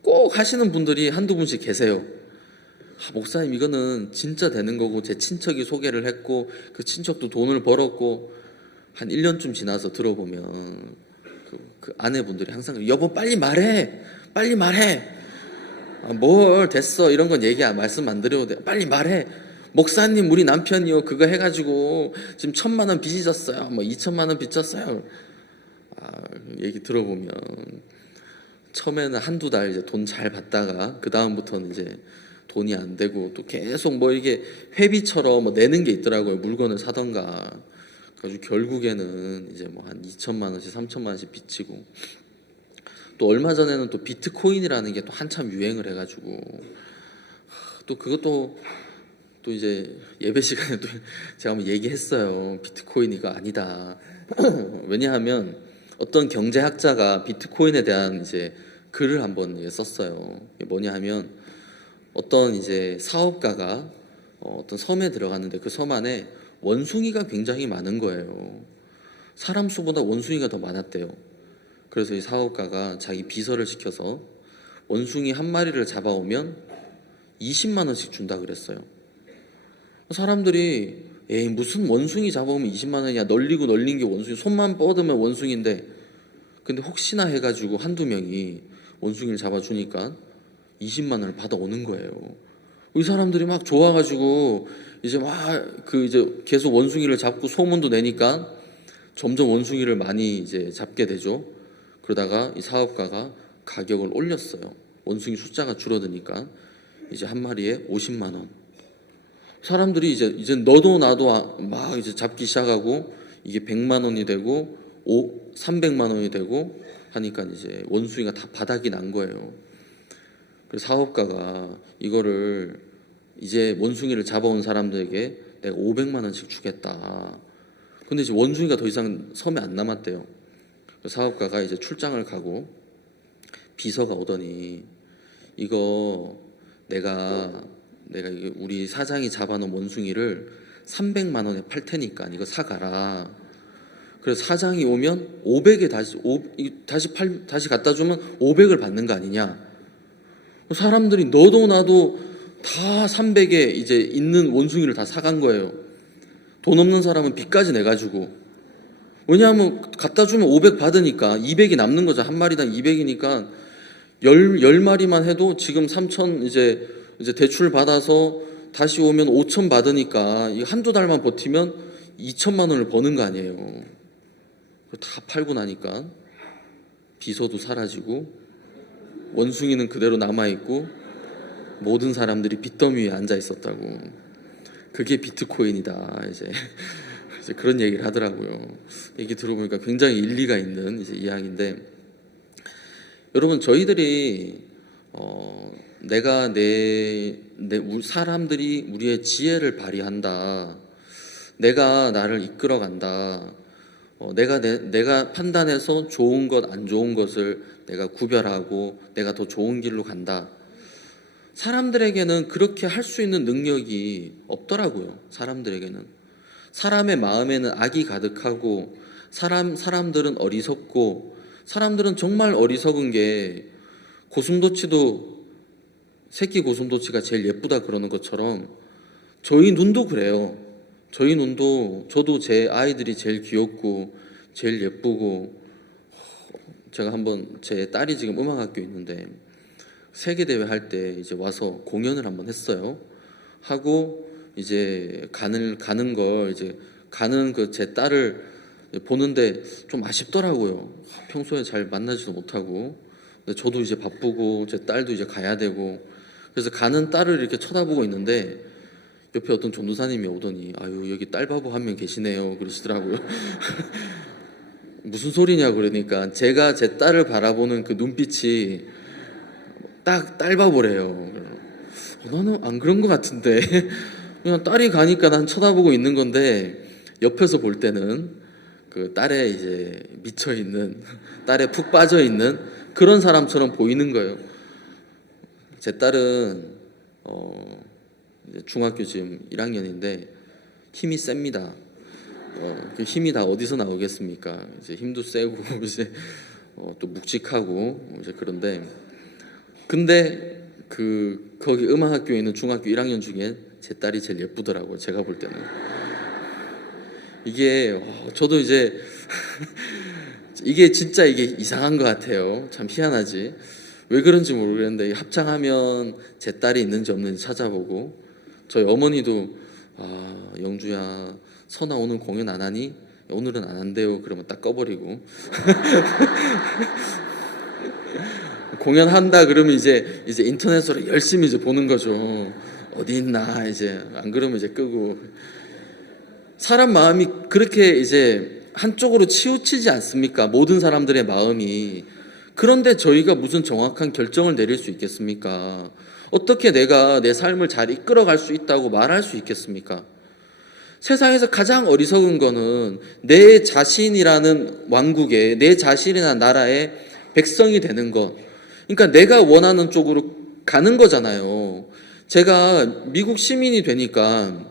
꼭 하시는 분들이 한두 분씩 계세요. 목사님 이거는 진짜 되는 거고 제 친척이 소개를 했고 그 친척도 돈을 벌었고, 한 1년쯤 지나서 들어보면 그 아내분들이 항상 여보 빨리 말해 뭘 됐어 이런 건 말씀 안 드려도 돼, 빨리 말해. 목사님 우리 남편이요 그거 해가지고 지금 1,000만 원 빚이 졌어요, 2,000만 원 빚졌어요. 얘기 들어보면 처음에는 한두 달 이제 돈 잘 받다가 그 다음부터는 이제 돈이 안 되고 또 계속 이게 회비처럼 내는 게 있더라고요. 물건을 사던가. 그래서 결국에는 이제 한 2,000만 원씩 3,000만 원씩 빚지고, 또 얼마 전에는 또 비트코인이라는 게 또 한참 유행을 해가지고 또 그것도 또 이제 예배 시간에 또 제가 한번 얘기했어요. 비트코인 이거 아니다. 왜냐하면 어떤 경제학자가 비트코인에 대한 이제 글을 한번 썼어요. 이게 뭐냐 하면 어떤 이제 사업가가 어떤 섬에 들어갔는데 그 섬 안에 원숭이가 굉장히 많은 거예요. 사람 수보다 원숭이가 더 많았대요. 그래서 이 사업가가 자기 비서를 시켜서 원숭이 한 마리를 잡아오면 20만 원씩 준다 그랬어요. 사람들이 무슨 원숭이 잡아오면 20만 원이야, 널린 게 원숭이, 손만 뻗으면 원숭이인데, 근데 혹시나 해가지고 한두 명이 원숭이를 잡아주니까 20만 원을 받아오는 거예요. 이 사람들이 막 좋아가지고 이제 이제 계속 원숭이를 잡고 소문도 내니까 점점 원숭이를 많이 이제 잡게 되죠. 그러다가 이 사업가가 가격을 올렸어요. 원숭이 숫자가 줄어드니까 이제 한 마리에 50만 원. 사람들이 이제 너도 나도 막 이제 잡기 시작하고 이게 100만 원이 되고 300만 원이 되고 하니까 이제 원숭이가 다 바닥이 난 거예요. 그래서 사업가가 이거를 이제 원숭이를 잡아온 사람들에게 내가 500만 원씩 주겠다. 근데 이제 원숭이가 더 이상 섬에 안 남았대요. 사업가가 이제 출장을 가고 비서가 오더니 이거 내가 우리 사장이 잡아놓은 원숭이를 300만 원에 팔 테니까 이거 사가라. 그래서 사장이 오면 500에 다시 갖다 주면 500을 받는 거 아니냐. 사람들이 너도 나도 다 300에 이제 있는 원숭이를 다 사간 거예요. 돈 없는 사람은 빚까지 내가지고. 왜냐하면 갖다 주면 500 받으니까 200이 남는 거죠. 한 마리당 200이니까 10마리만 해도 지금 3,000 이제 대출 받아서 다시 오면 5,000 받으니까 이 한두 달만 버티면 2,000만 원을 버는 거 아니에요. 다 팔고 나니까 비서도 사라지고 원숭이는 그대로 남아있고 모든 사람들이 빚더미 위에 앉아 있었다고. 그게 비트코인이다. 이제 그런 얘기를 하더라고요. 얘기 들어보니까 굉장히 일리가 있는 이제 이야기인데, 여러분 저희들이 내가 사람들이 우리의 지혜를 발휘한다. 내가 나를 이끌어간다. 내가 판단해서 좋은 것, 안 좋은 것을 내가 구별하고 내가 더 좋은 길로 간다. 사람들에게는 그렇게 할 수 있는 능력이 없더라고요. 사람들에게는. 사람의 마음에는 악이 가득하고 사람들은 어리석고 사람들은 정말 어리석은 게 고슴도치도 새끼 고슴도치가 제일 예쁘다 그러는 것처럼 저희 눈도 그래요. 저희 눈도 저도 제 아이들이 제일 귀엽고 제일 예쁘고 제가 한번 제 딸이 지금 음악학교에 있는데 세계대회 할 때 이제 와서 공연을 한번 했어요. 하고 이제 가는 걸 이제 가는 그 제 딸을 보는데 좀 아쉽더라고요. 평소에 잘 만나지도 못하고. 근데 저도 이제 바쁘고 제 딸도 이제 가야 되고 그래서 가는 딸을 이렇게 쳐다보고 있는데 옆에 어떤 전도사님이 오더니 아유 여기 딸 바보 한 명 계시네요 그러시더라고요. 무슨 소리냐 그러니까 제가 제 딸을 바라보는 그 눈빛이 딱 딸 바보래요. 나는 안 그런 것 같은데 그냥 딸이 가니까 난 쳐다보고 있는 건데 옆에서 볼 때는 그 딸에 이제 미쳐 있는 딸에 푹 빠져 있는 그런 사람처럼 보이는 거예요. 제 딸은 이제 중학교 지금 1학년인데 힘이 셉니다. 그 힘이 다 어디서 나오겠습니까? 이제 힘도 세고 이제 또 묵직하고 이제 그런데 근데 그 거기 음악학교에 있는 중학교 1학년 중에 제 딸이 제일 예쁘더라고요. 제가 볼 때는 이게 저도 이제 이게 진짜 이게 이상한 것 같아요. 참 희한하지. 왜 그런지 모르겠는데 합창하면 제 딸이 있는지 없는지 찾아보고 저희 어머니도 영주야 선아 오늘 공연 안 하니? 오늘은 안 한대요. 그러면 딱 꺼버리고 공연한다 그러면 이제 인터넷으로 열심히 이제 보는 거죠. 어디 있나 이제 안 그러면 이제 끄고 사람 마음이 그렇게 이제 한쪽으로 치우치지 않습니까? 모든 사람들의 마음이. 그런데 저희가 무슨 정확한 결정을 내릴 수 있겠습니까? 어떻게 내가 내 삶을 잘 이끌어갈 수 있다고 말할 수 있겠습니까? 세상에서 가장 어리석은 거는 내 자신이라는 왕국에 내 자신이라는 나라의 백성이 되는 것. 그러니까 내가 원하는 쪽으로 가는 거잖아요. 제가 미국 시민이 되니까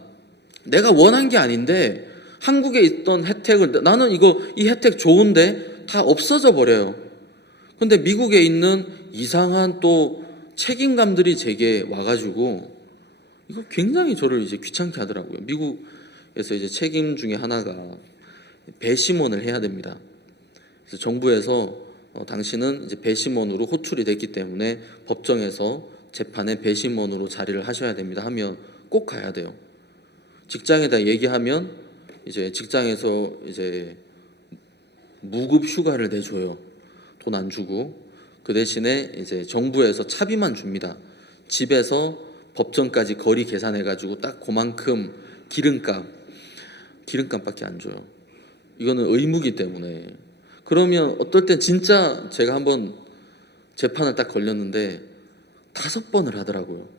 내가 원한 게 아닌데 한국에 있던 혜택을 나는 이 혜택 좋은데 다 없어져 버려요. 근데 미국에 있는 이상한 또 책임감들이 제게 와가지고 이거 굉장히 저를 이제 귀찮게 하더라고요. 미국에서 이제 책임 중에 하나가 배심원을 해야 됩니다. 그래서 정부에서 당신은 이제 배심원으로 호출이 됐기 때문에 법정에서 재판에 배심원으로 자리를 하셔야 됩니다 하면 꼭 가야 돼요. 직장에다 얘기하면 이제 직장에서 이제 무급 휴가를 내줘요. 돈 안 주고 그 대신에 이제 정부에서 차비만 줍니다. 집에서 법정까지 거리 계산해가지고 딱 그만큼 기름값밖에 안 줘요. 이거는 의무기 때문에. 그러면 어떨 땐 진짜 제가 한번 재판을 딱 걸렸는데 5번을 하더라고요.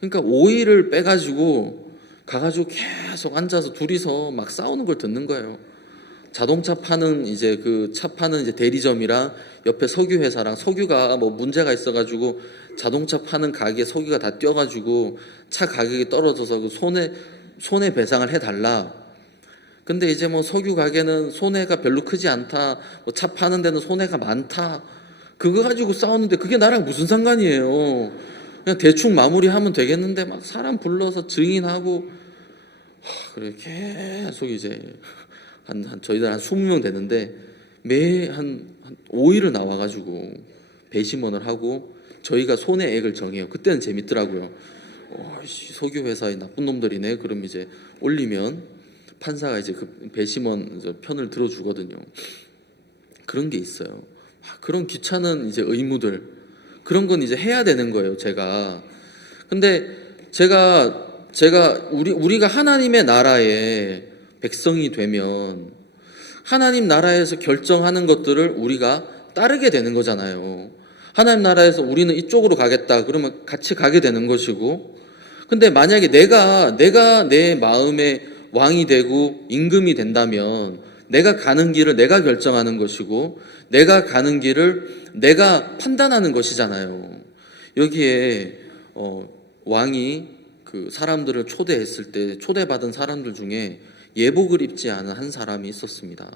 그러니까 5일을 빼가지고 가가지고 계속 앉아서 둘이서 막 싸우는 걸 듣는 거예요. 자동차 파는 이제 그 차 파는 이제 대리점이랑 옆에 석유 회사랑 석유가 뭐 문제가 있어가지고 자동차 파는 가게 석유가 다 뛰어가지고 차 가격이 떨어져서 그 손해배상을 해달라. 근데 이제 뭐 석유 가게는 손해가 별로 크지 않다. 뭐 차 파는 데는 손해가 많다. 그거 가지고 싸우는데 그게 나랑 무슨 상관이에요. 그냥 대충 마무리하면 되겠는데 막 사람 불러서 증인하고 그래 계속 이제 저희들 한 20명 되는데 매 한 5일을 나와가지고 배심원을 하고 저희가 손해액을 정해요. 그때는 재밌더라고요. 석유 회사의 나쁜 놈들이네. 그럼 이제 올리면 판사가 이제 그 배심원 편을 들어주거든요. 그런 게 있어요. 그런 귀찮은 이제 의무들 그런 건 이제 해야 되는 거예요. 제가. 근데 우리가 하나님의 나라의 백성이 되면 하나님 나라에서 결정하는 것들을 우리가 따르게 되는 거잖아요. 하나님 나라에서 우리는 이쪽으로 가겠다 그러면 같이 가게 되는 것이고 근데 만약에 내가 내 마음의 왕이 되고 임금이 된다면 내가 가는 길을 내가 결정하는 것이고 내가 가는 길을 내가 판단하는 것이잖아요. 여기에 왕이 그 사람들을 초대했을 때 초대받은 사람들 중에 예복을 입지 않은 한 사람이 있었습니다.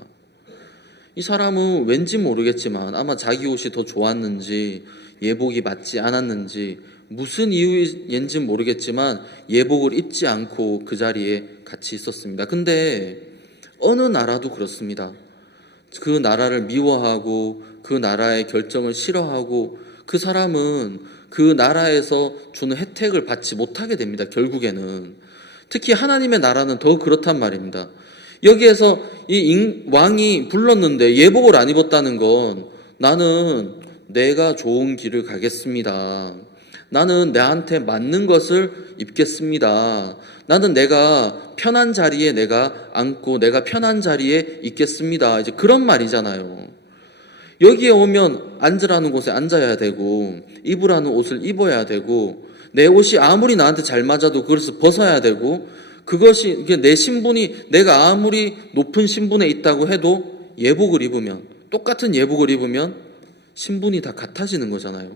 이 사람은 왠지 모르겠지만 아마 자기 옷이 더 좋았는지 예복이 맞지 않았는지 무슨 이유인지 모르겠지만 예복을 입지 않고 그 자리에 같이 있었습니다. 근데 어느 나라도 그렇습니다. 그 나라를 미워하고 그 나라의 결정을 싫어하고 그 사람은 그 나라에서 주는 혜택을 받지 못하게 됩니다. 결국에는 특히 하나님의 나라는 더 그렇단 말입니다. 여기에서 이 왕이 불렀는데 예복을 안 입었다는 건 나는 내가 좋은 길을 가겠습니다. 나는 나한테 맞는 것을 입겠습니다. 나는 내가 편한 자리에 내가 앉고 내가 편한 자리에 있겠습니다. 이제 그런 말이잖아요. 여기에 오면 앉으라는 곳에 앉아야 되고 입으라는 옷을 입어야 되고 내 옷이 아무리 나한테 잘 맞아도 그것을 벗어야 되고 그것이 내 신분이 내가 아무리 높은 신분에 있다고 해도 예복을 입으면 똑같은 예복을 입으면 신분이 다 같아지는 거잖아요.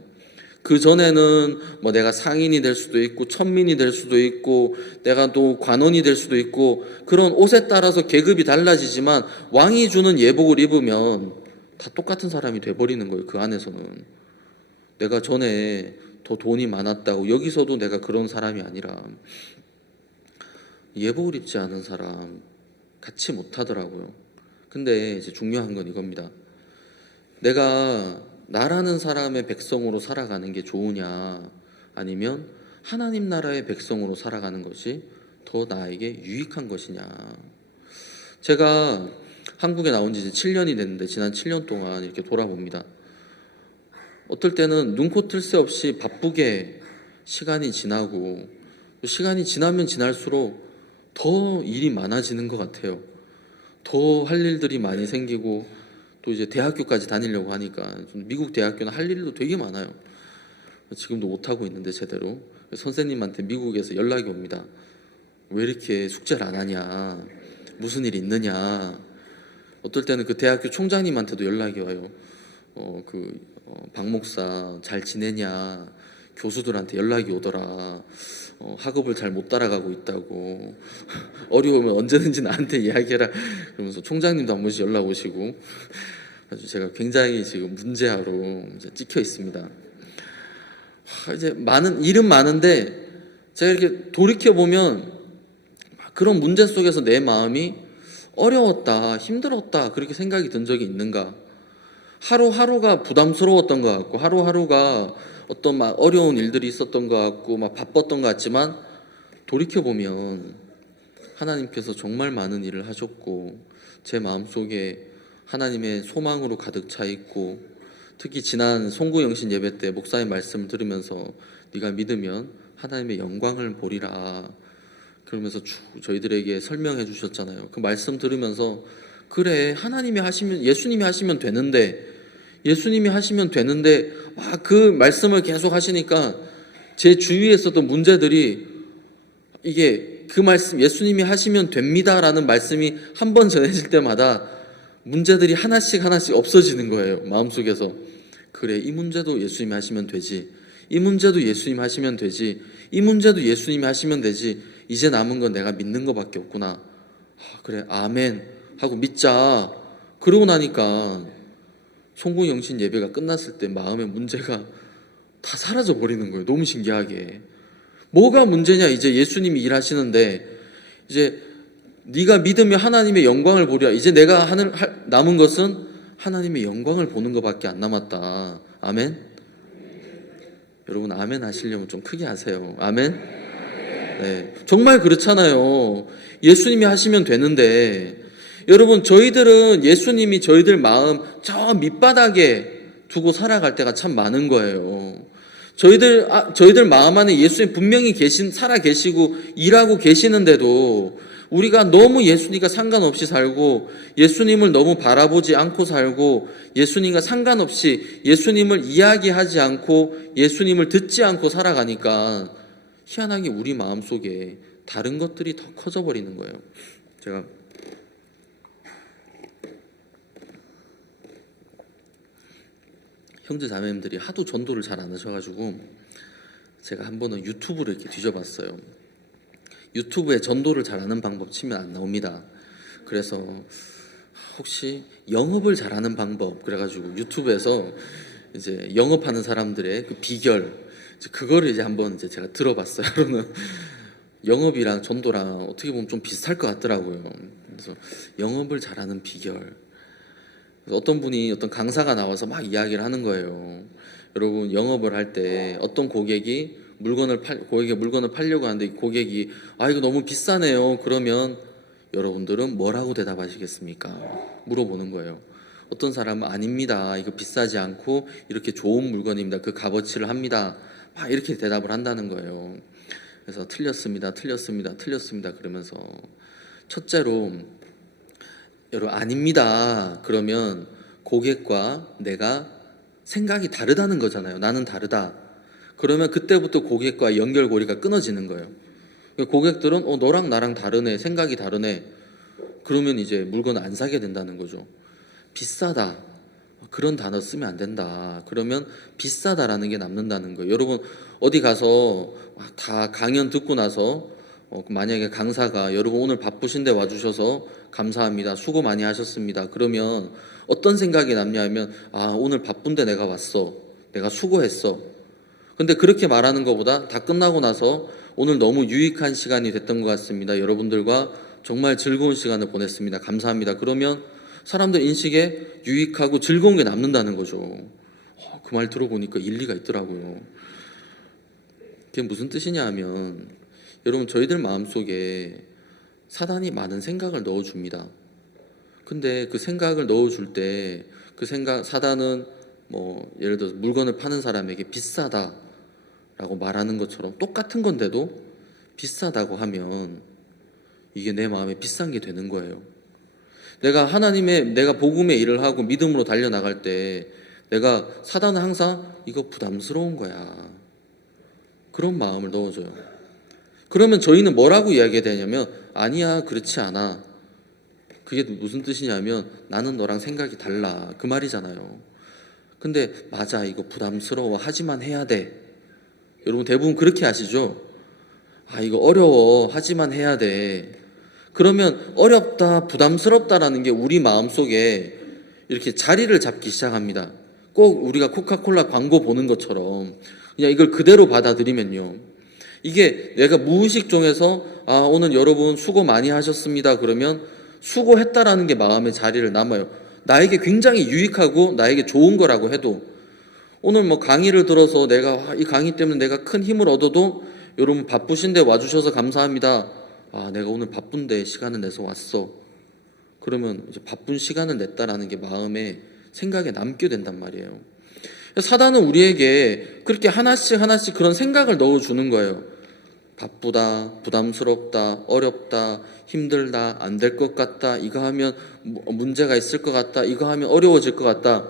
그 전에는 뭐 내가 상인이 될 수도 있고 천민이 될 수도 있고 내가 또 관원이 될 수도 있고 그런 옷에 따라서 계급이 달라지지만 왕이 주는 예복을 입으면 다 똑같은 사람이 돼버리는 거예요. 그 안에서는 내가 전에 더 돈이 많았다고 여기서도 내가 그런 사람이 아니라 예복을 입지 않은 사람 같이 못하더라고요. 근데 이제 중요한 건 이겁니다. 내가 나라는 사람의 백성으로 살아가는 게 좋으냐 아니면 하나님 나라의 백성으로 살아가는 것이 더 나에게 유익한 것이냐. 제가 한국에 나온 지 이제 7년이 됐는데 지난 7년 동안 이렇게 돌아봅니다. 어떨 때는 눈코 뜰 새 없이 바쁘게 시간이 지나고 시간이 지나면 지날수록 더 일이 많아지는 것 같아요. 더 할 일들이 많이 생기고 또 이제 대학교까지 다니려고 하니까 미국 대학교는 할 일도 되게 많아요. 지금도 못하고 있는데 제대로 선생님한테 미국에서 연락이 옵니다. 왜 이렇게 숙제를 안 하냐, 무슨 일 있느냐. 어떨 때는 그 대학교 총장님한테도 연락이 와요. 박 목사 잘 지내냐, 교수들한테 연락이 오더라. 학업을 잘 못 따라가고 있다고. 어려우면 언제든지 나한테 이야기해라. 그러면서 총장님도 한 번씩 연락 오시고 아주 제가 굉장히 지금 문제아로 이제 찍혀 있습니다. 이제 일은 많은데 제가 이렇게 돌이켜 보면 그런 문제 속에서 내 마음이 어려웠다, 힘들었다 그렇게 생각이 든 적이 있는가? 하루하루가 부담스러웠던 것 같고 하루하루가 어떤 막 어려운 일들이 있었던 것 같고 막 바빴던 것 같지만 돌이켜보면 하나님께서 정말 많은 일을 하셨고 제 마음속에 하나님의 소망으로 가득 차 있고 특히 지난 송구영신 예배 때 목사님 말씀 들으면서 네가 믿으면 하나님의 영광을 보리라 그러면서 저희들에게 설명해 주셨잖아요. 그 말씀 들으면서 그래 하나님이 하시면 예수님이 하시면 되는데 그 말씀을 계속 하시니까 제 주위에서도 문제들이 이게 그 말씀 예수님이 하시면 됩니다라는 말씀이 한 번 전해질 때마다 문제들이 하나씩 없어지는 거예요. 마음속에서 그래 이 문제도 예수님이 하시면 되지 이 문제도 예수님이 하시면 되지 이 문제도 예수님이 하시면 되지 이제 남은 건 내가 믿는 것밖에 없구나. 그래 아멘 하고 믿자. 그러고 나니까 송구영신 예배가 끝났을 때 마음의 문제가 다 사라져 버리는 거예요. 너무 신기하게. 뭐가 문제냐? 이제 예수님이 일하시는데 이제 네가 믿으면 하나님의 영광을 보리라. 이제 내가 남은 것은 하나님의 영광을 보는 것밖에 안 남았다. 아멘. 여러분 아멘 하시려면 좀 크게 하세요. 아멘. 네, 정말 그렇잖아요. 예수님이 하시면 되는데 여러분 저희들은 예수님이 저희들 마음 저 밑바닥에 두고 살아갈 때가 참 많은 거예요. 저희들 마음 안에 예수님 분명히 살아 계시고 일하고 계시는데도 우리가 너무 예수님과 상관없이 살고 예수님을 너무 바라보지 않고 살고 예수님과 상관없이 예수님을 이야기하지 않고 예수님을 듣지 않고 살아가니까 희한하게 우리 마음속에 다른 것들이 더 커져 버리는 거예요. 제가 형제 자매님들이 하도 전도를 잘 안 하셔가지고 제가 한 번은 유튜브를 이렇게 뒤져봤어요. 유튜브에 전도를 잘하는 방법 치면 안 나옵니다. 그래서 혹시 영업을 잘하는 방법 그래가지고 유튜브에서 이제 영업하는 사람들의 그 비결 그거를 이제 한번 이제 제가 들어봤어요. 여러분 영업이랑 전도랑 어떻게 보면 좀 비슷할 것 같더라고요. 그래서 영업을 잘하는 비결. 그래서 어떤 분이 어떤 강사가 나와서 막 이야기를 하는 거예요. 여러분 영업을 할 때 어떤 고객이 고객의 물건을 팔려고 하는데 고객이 이거 너무 비싸네요. 그러면 여러분들은 뭐라고 대답하시겠습니까? 물어보는 거예요. 어떤 사람은 아닙니다. 이거 비싸지 않고 이렇게 좋은 물건입니다. 그 값어치를 합니다. 막 이렇게 대답을 한다는 거예요. 그래서 틀렸습니다. 그러면서 첫째로 여러분 아닙니다. 그러면 고객과 내가 생각이 다르다는 거잖아요. 나는 다르다. 그러면 그때부터 고객과 연결고리가 끊어지는 거예요. 고객들은 너랑 나랑 다르네, 생각이 다르네. 그러면 이제 물건을 안 사게 된다는 거죠. 비싸다. 그런 단어 쓰면 안 된다. 그러면 비싸다라는 게 남는다는 거예요. 여러분 어디 가서 다 강연 듣고 나서 만약에 강사가 여러분 오늘 바쁘신데 와주셔서 감사합니다. 수고 많이 하셨습니다. 그러면 어떤 생각이 남냐면 오늘 바쁜데 내가 왔어. 내가 수고했어. 근데 그렇게 말하는 것보다 다 끝나고 나서 오늘 너무 유익한 시간이 됐던 것 같습니다. 여러분들과 정말 즐거운 시간을 보냈습니다. 감사합니다. 그러면 사람들 인식에 유익하고 즐거운 게 남는다는 거죠. 그 말 들어보니까 일리가 있더라고요. 그게 무슨 뜻이냐 하면 여러분 저희들 마음속에 사단이 많은 생각을 넣어줍니다. 근데 그 생각을 넣어줄 때 그 사단은 예를 들어서 물건을 파는 사람에게 비싸다라고 말하는 것처럼 똑같은 건데도 비싸다고 하면 이게 내 마음에 비싼 게 되는 거예요. 내가 복음의 일을 하고 믿음으로 달려나갈 때 사단은 항상 이거 부담스러운 거야. 그런 마음을 넣어줘요. 그러면 저희는 뭐라고 이야기해야 되냐면 아니야, 그렇지 않아. 그게 무슨 뜻이냐면 나는 너랑 생각이 달라. 그 말이잖아요. 근데 맞아, 이거 부담스러워. 하지만 해야 돼. 여러분 대부분 그렇게 하시죠? 이거 어려워. 하지만 해야 돼. 그러면 어렵다, 부담스럽다라는 게 우리 마음속에 이렇게 자리를 잡기 시작합니다. 꼭 우리가 코카콜라 광고 보는 것처럼 그냥 이걸 그대로 받아들이면요. 이게 내가 무의식 중에서 오늘 여러분 수고 많이 하셨습니다. 그러면 수고했다라는 게 마음의 자리를 남아요. 나에게 굉장히 유익하고 나에게 좋은 거라고 해도 오늘 강의를 들어서 내가 이 강의 때문에 내가 큰 힘을 얻어도 여러분 바쁘신데 와주셔서 감사합니다. 내가 오늘 바쁜데 시간을 내서 왔어. 그러면 이제 바쁜 시간을 냈다라는 게 마음에 생각에 남게 된단 말이에요. 사단은 우리에게 그렇게 하나씩 그런 생각을 넣어주는 거예요. 바쁘다, 부담스럽다, 어렵다, 힘들다, 안 될 것 같다, 이거 하면 문제가 있을 것 같다, 이거 하면 어려워질 것 같다.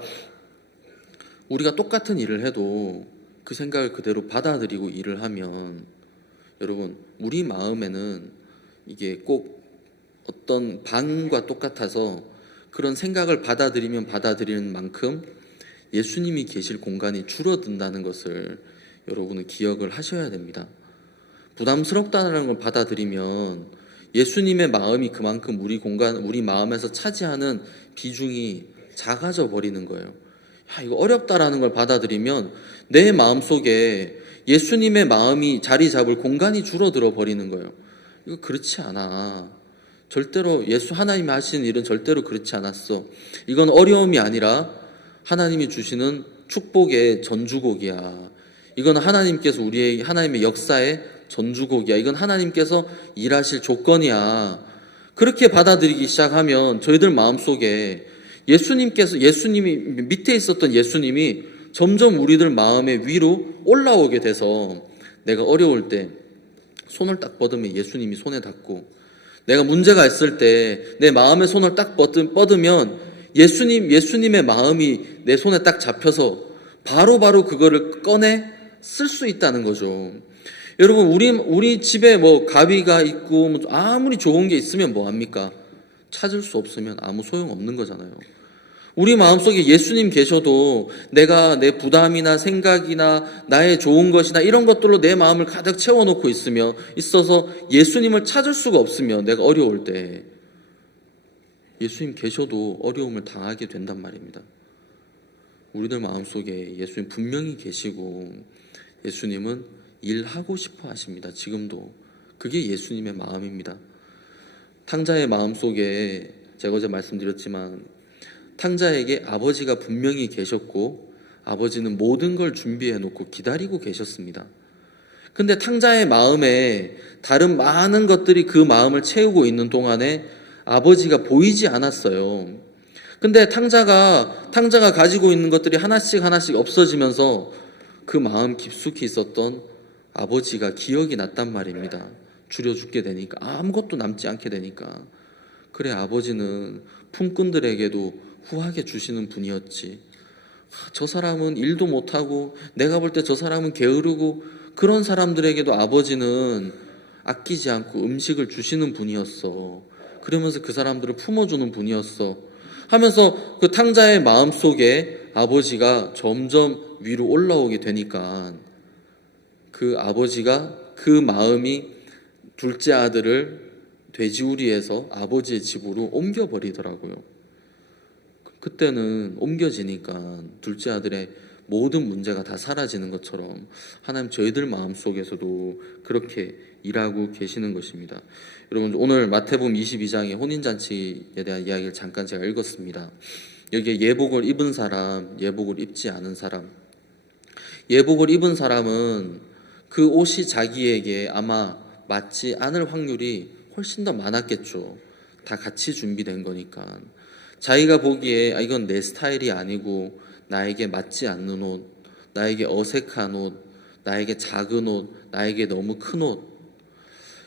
우리가 똑같은 일을 해도 그 생각을 그대로 받아들이고 일을 하면 여러분 우리 마음에는 이게 꼭 어떤 방과 똑같아서 그런 생각을 받아들이면 받아들이는 만큼 예수님이 계실 공간이 줄어든다는 것을 여러분은 기억을 하셔야 됩니다. 부담스럽다는 걸 받아들이면 예수님의 마음이 그만큼 우리 마음에서 차지하는 비중이 작아져 버리는 거예요. 이거 어렵다라는 걸 받아들이면 내 마음속에 예수님의 마음이 자리 잡을 공간이 줄어들어 버리는 거예요. 이거 그렇지 않아. 절대로 하나님이 하시는 일은 절대로 그렇지 않았어. 이건 어려움이 아니라 하나님이 주시는 축복의 전주곡이야. 이건 하나님께서 하나님의 역사의 전주곡이야. 이건 하나님께서 일하실 조건이야. 그렇게 받아들이기 시작하면 저희들 마음속에 예수님이 밑에 있었던 예수님이 점점 우리들 마음의 위로 올라오게 돼서 내가 어려울 때 손을 딱 뻗으면 예수님이 손에 닿고 내가 문제가 있을 때 내 마음의 손을 딱 뻗으면 예수님의 마음이 내 손에 딱 잡혀서 바로 그거를 꺼내 쓸 수 있다는 거죠. 여러분 우리 집에 가위가 있고 아무리 좋은 게 있으면 뭐합니까? 찾을 수 없으면 아무 소용없는 거잖아요. 우리 마음속에 예수님 계셔도 내가 내 부담이나 생각이나 나의 좋은 것이나 이런 것들로 내 마음을 가득 채워놓고 있어서 예수님을 찾을 수가 없으면 내가 어려울 때 예수님 계셔도 어려움을 당하게 된단 말입니다. 우리들 마음속에 예수님 분명히 계시고 예수님은 일하고 싶어 하십니다. 지금도. 그게 예수님의 마음입니다. 탕자의 마음속에 제가 어제 말씀드렸지만 탕자에게 아버지가 분명히 계셨고 아버지는 모든 걸 준비해 놓고 기다리고 계셨습니다. 근데 탕자의 마음에 다른 많은 것들이 그 마음을 채우고 있는 동안에 아버지가 보이지 않았어요. 근데 탕자가 가지고 있는 것들이 하나씩 없어지면서 그 마음 깊숙이 있었던 아버지가 기억이 났단 말입니다. 줄여 죽게 되니까, 아무것도 남지 않게 되니까. 그래, 아버지는 품꾼들에게도 후하게 주시는 분이었지. 저 사람은 일도 못하고 내가 볼 때 저 사람은 게으르고 그런 사람들에게도 아버지는 아끼지 않고 음식을 주시는 분이었어. 그러면서 그 사람들을 품어주는 분이었어 하면서 그 탕자의 마음속에 아버지가 점점 위로 올라오게 되니까 그 아버지가 그 마음이 둘째 아들을 돼지우리에서 아버지의 집으로 옮겨버리더라고요. 그때는 옮겨지니까 둘째 아들의 모든 문제가 다 사라지는 것처럼 하나님 저희들 마음속에서도 그렇게 일하고 계시는 것입니다. 여러분, 오늘 마태복음 22장의 혼인잔치에 대한 이야기를 잠깐 제가 읽었습니다. 여기에 예복을 입은 사람, 예복을 입지 않은 사람. 예복을 입은 사람은 그 옷이 자기에게 아마 맞지 않을 확률이 훨씬 더 많았겠죠. 다 같이 준비된 거니까. 자기가 보기에 이건 내 스타일이 아니고 나에게 맞지 않는 옷, 나에게 어색한 옷, 나에게 작은 옷, 나에게 너무 큰 옷.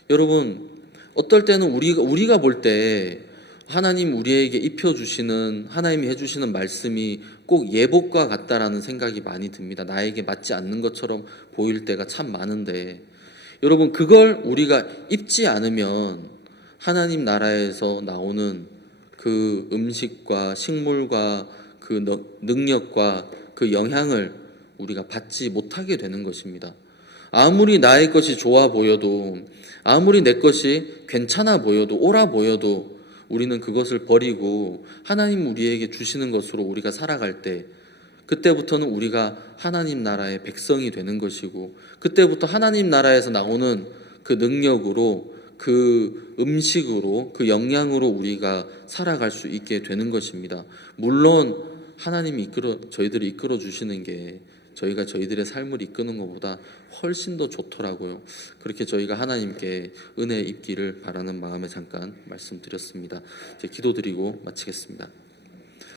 여러분, 어떨 때는 우리가 볼 때 하나님 우리에게 입혀주시는, 하나님이 해주시는 말씀이 꼭 예복과 같다라는 생각이 많이 듭니다. 나에게 맞지 않는 것처럼 보일 때가 참 많은데, 여러분, 그걸 우리가 입지 않으면 하나님 나라에서 나오는 그 음식과 식물과 그 능력과 그 영향을 우리가 받지 못하게 되는 것입니다. 아무리 나의 것이 좋아 보여도, 아무리 내 것이 괜찮아 보여도, 옳아 보여도 우리는 그것을 버리고 하나님 우리에게 주시는 것으로 우리가 살아갈 때, 그때부터는 우리가 하나님 나라의 백성이 되는 것이고, 그때부터 하나님 나라에서 나오는 그 능력으로, 그 음식으로, 그 영양으로 우리가 살아갈 수 있게 되는 것입니다. 물론 하나님이 저희들을 이끌어 주시는 게 저희가 저희들의 삶을 이끄는 것보다 훨씬 더 좋더라고요. 그렇게 저희가 하나님께 은혜 입기를 바라는 마음에 잠깐 말씀드렸습니다. 이제 기도드리고 마치겠습니다.